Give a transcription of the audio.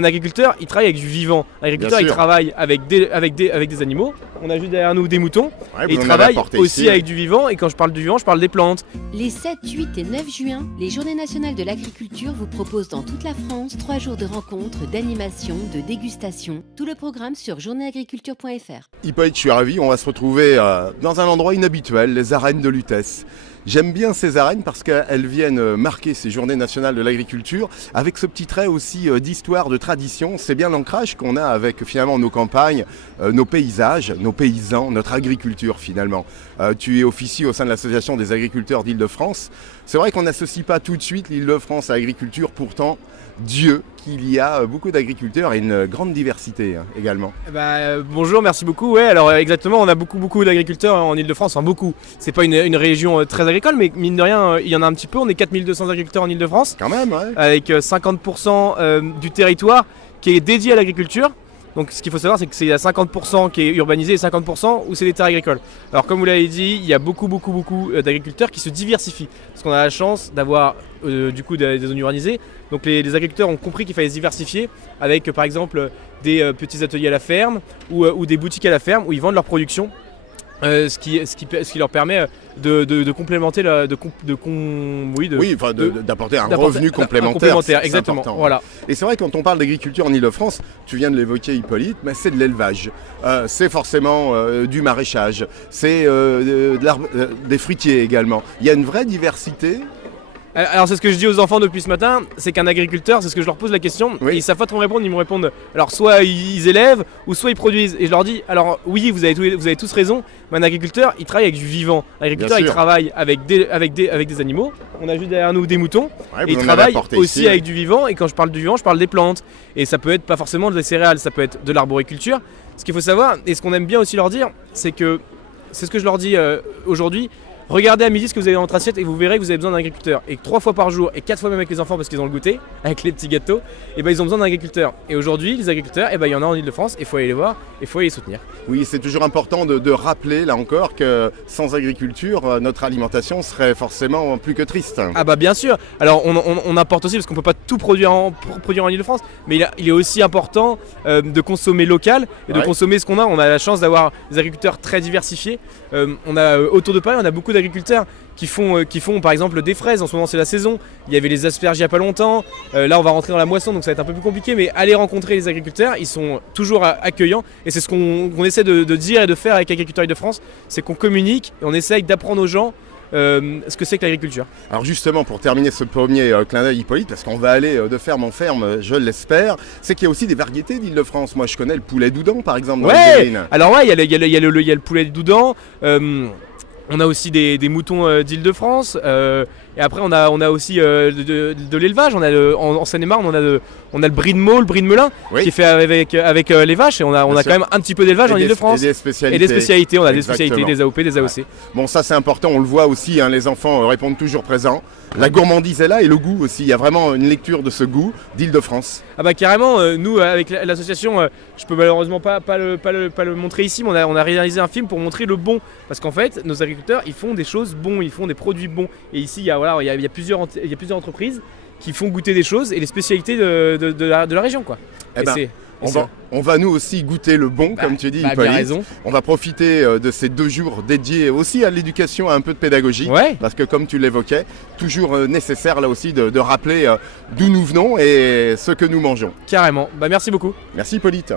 Un agriculteur, il travaille avec du vivant. Un agriculteur, il travaille avec des animaux. On a juste derrière nous des moutons. Et il travaille aussi ici avec du vivant. Et quand je parle du vivant, je parle des plantes. Les 7, 8 et 9 juin, les Journées nationales de l'agriculture vous proposent dans toute la France 3 jours de rencontres, d'animation, de dégustation. Tout le programme sur journéeagriculture.fr. Hippolyte, je suis ravi. On va se retrouver dans un endroit inhabituel, les arènes de Lutèce. J'aime bien ces arènes parce qu'elles viennent marquer ces journées nationales de l'agriculture avec ce petit trait aussi d'histoire, de tradition. C'est bien l'ancrage qu'on a avec finalement nos campagnes, nos paysages, nos paysans, notre agriculture finalement. Tu es officier au sein de l'association des agriculteurs d'Île-de-France. C'est vrai qu'on n'associe pas tout de suite l'Île-de-France à l'agriculture, pourtant Dieu qu'il y a beaucoup d'agriculteurs et une grande diversité également. Bonjour, merci beaucoup. Ouais, alors exactement, on a beaucoup d'agriculteurs en Île-de-France, enfin beaucoup. C'est pas une région très agricole, mais mine de rien, il y en a un petit peu. On est 4200 agriculteurs en Île-de-France. Quand même, ouais. Avec 50% du territoire qui est dédié à l'agriculture. Donc ce qu'il faut savoir, c'est qu'il y a 50% qui est urbanisé et 50% où c'est des terres agricoles. Alors comme vous l'avez dit, il y a beaucoup d'agriculteurs qui se diversifient. Parce qu'on a la chance d'avoir des zones urbanisées. Donc les agriculteurs ont compris qu'il fallait se diversifier avec par exemple des petits ateliers à la ferme ou des boutiques à la ferme où ils vendent leur production. Ce qui leur permet de complémenter d'apporter un revenu complémentaire. Exactement. Voilà. Et c'est vrai, quand on parle d'agriculture en Île-de-France, tu viens de l'évoquer, Hippolyte, mais c'est de l'élevage. C'est forcément du maraîchage, c'est des fruitiers également. Il y a une vraie diversité. Alors c'est ce que je dis aux enfants depuis ce matin, c'est qu'un agriculteur, c'est ce que je leur pose la question, et ils savent pas trop me répondre, ils me répondent alors soit ils élèvent ou soit ils produisent. Et je leur dis alors oui, vous avez tous raison, mais un agriculteur il travaille avec du vivant. Un agriculteur il travaille avec des animaux. On a juste derrière nous des moutons, et il travaille aussi avec du vivant. Et quand je parle du vivant, je parle des plantes. Et ça peut être pas forcément des céréales, ça peut être de l'arboriculture. Ce qu'il faut savoir, et ce qu'on aime bien aussi leur dire, c'est ce que je leur dis aujourd'hui. Regardez à midi ce que vous avez dans votre assiette et vous verrez que vous avez besoin d'un agriculteur. Et 3 fois par jour et 4 fois même avec les enfants parce qu'ils ont le goûter, avec les petits gâteaux, et ils ont besoin d'un agriculteur. Et aujourd'hui, les agriculteurs, il y en a en Île-de-France, il faut aller les voir, il faut aller les soutenir. Oui, c'est toujours important de rappeler là encore que sans agriculture, notre alimentation serait forcément plus que triste. Ah bah bien sûr. Alors on apporte aussi, parce qu'on ne peut pas tout produire en Île-de-France, mais il est aussi important de consommer local et de consommer ce qu'on a. On a la chance d'avoir des agriculteurs très diversifiés. On a autour de Paris, on a beaucoup d'agriculteurs qui font par exemple des fraises. En ce moment c'est la saison, il y avait les asperges il n'y a pas longtemps, là on va rentrer dans la moisson donc ça va être un peu plus compliqué, mais allez rencontrer les agriculteurs, ils sont toujours accueillants et c'est ce qu'on essaie de dire et de faire avec Agriculteurs Île-de-France, c'est qu'on communique et on essaye d'apprendre aux gens ce que c'est que l'agriculture. Alors justement, pour terminer ce premier clin d'œil, Hippolyte, parce qu'on va aller de ferme en ferme, je l'espère, c'est qu'il y a aussi des variétés d'Île-de-France. Moi je connais le poulet d'Oudan par exemple dans les Yvelines. Alors il y a le poulet d'Oudan. On a aussi des moutons d'Île-de-France, et après on a aussi de l'élevage. En Seine-et-Marne on a le brie de Meaux, le brie de Melun, qui est fait avec les vaches, et on a quand même un petit peu d'élevage en Île-de-France. Et des spécialités. On a des spécialités, des AOP, des AOC. Bon, ça c'est important, on le voit aussi, les enfants répondent toujours présents. La gourmandise est là et le goût aussi, il y a vraiment une lecture de ce goût d'Île-de-France. Ah bah carrément, nous avec l'association, je peux malheureusement pas le montrer ici, mais on a réalisé un film pour montrer le bon, parce qu'en fait nos agriculteurs ils font des choses bons, ils font des produits bons, et ici il y a plusieurs entreprises qui font goûter des choses et les spécialités de la région quoi. On va nous aussi goûter le bon, comme tu dis, Hippolyte. Bien raison. On va profiter de ces 2 jours dédiés aussi à l'éducation, à un peu de pédagogie. Parce que comme tu l'évoquais, toujours nécessaire là aussi de rappeler d'où nous venons et ce que nous mangeons. Carrément. Merci beaucoup. Merci Hippolyte.